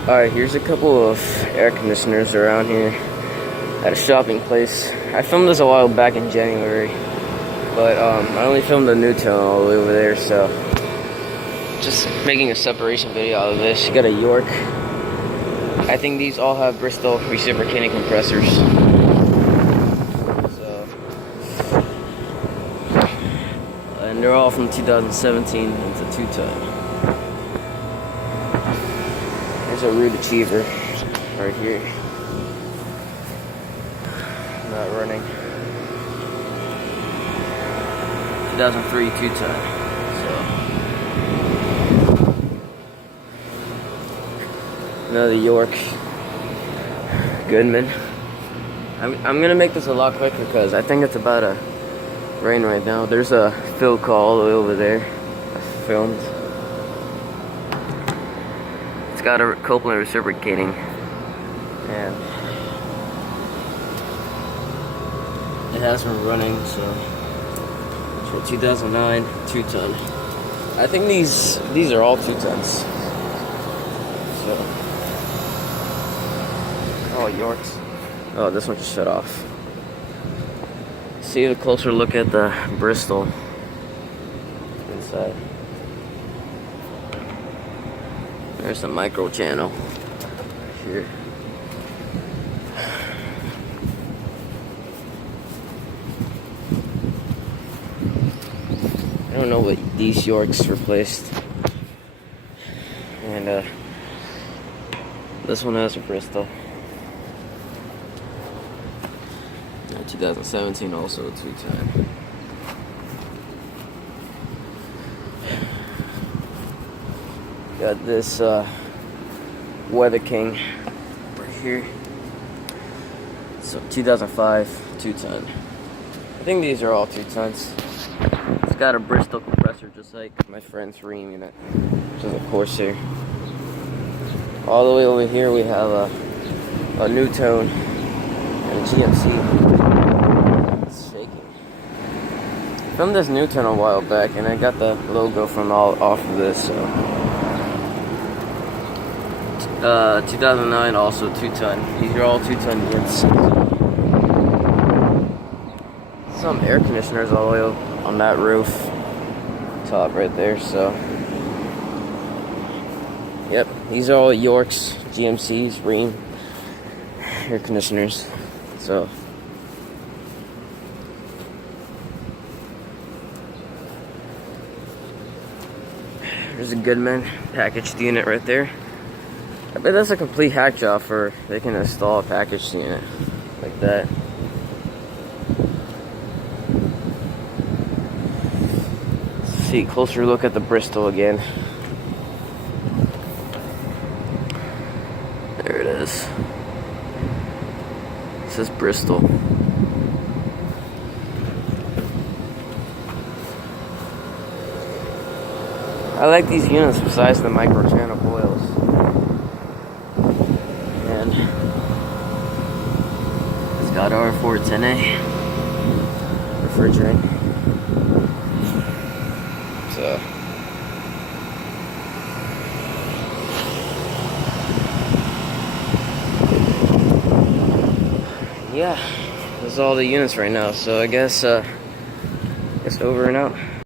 Alright, here's a couple of air conditioners around here at a shopping place. I filmed this a while back in January, but I only filmed the NuTone all the way over there, so just making a separation video out of this. You got a York. I think these all have Bristol reciprocating compressors. So, and they're all from 2017 into 2-ton. There's a Ruud Achiever right here. Not running. 2003 2-ton. So another York Goodman. I'm gonna make this a lot quicker because I think it's about to rain right now. There's a fill call all the way over there. I filmed. It's got a Copeland reciprocating, and it has been running, so it's for 2009 2-ton. I think these are all 2-tons. So, oh, Yorks. Oh, this one just shut off. See a closer look at the Bristol inside. There's the micro channel here. I don't know what these Yorks replaced. And this one has a Bristol. 2017 also a 2-ton. Got this Weatherking right here. So 2005 2-ton. I think these are all 2-tons. It's got a Bristol compressor just like my friend's Ream unit, which is a Corsair. All the way over here we have a NuTone and a GMC. It's shaking. I filmed this NuTone a while back and I got the logo from off of this, so 2009 also 2-ton. These are all 2-ton units. Some air conditioners all the way up on that roof top right there, so yep, these are all Yorks, GMCs, Ream air conditioners. So there's a Goodman packaged unit right there. I bet that's a complete hack job for they can install a packaged unit like that. Let's see, closer look at the Bristol again. There it is. This is Bristol. I like these units besides the micro channel boils. And it's got R410A refrigerant. So yeah, this is all the units right now. So I guess over and out.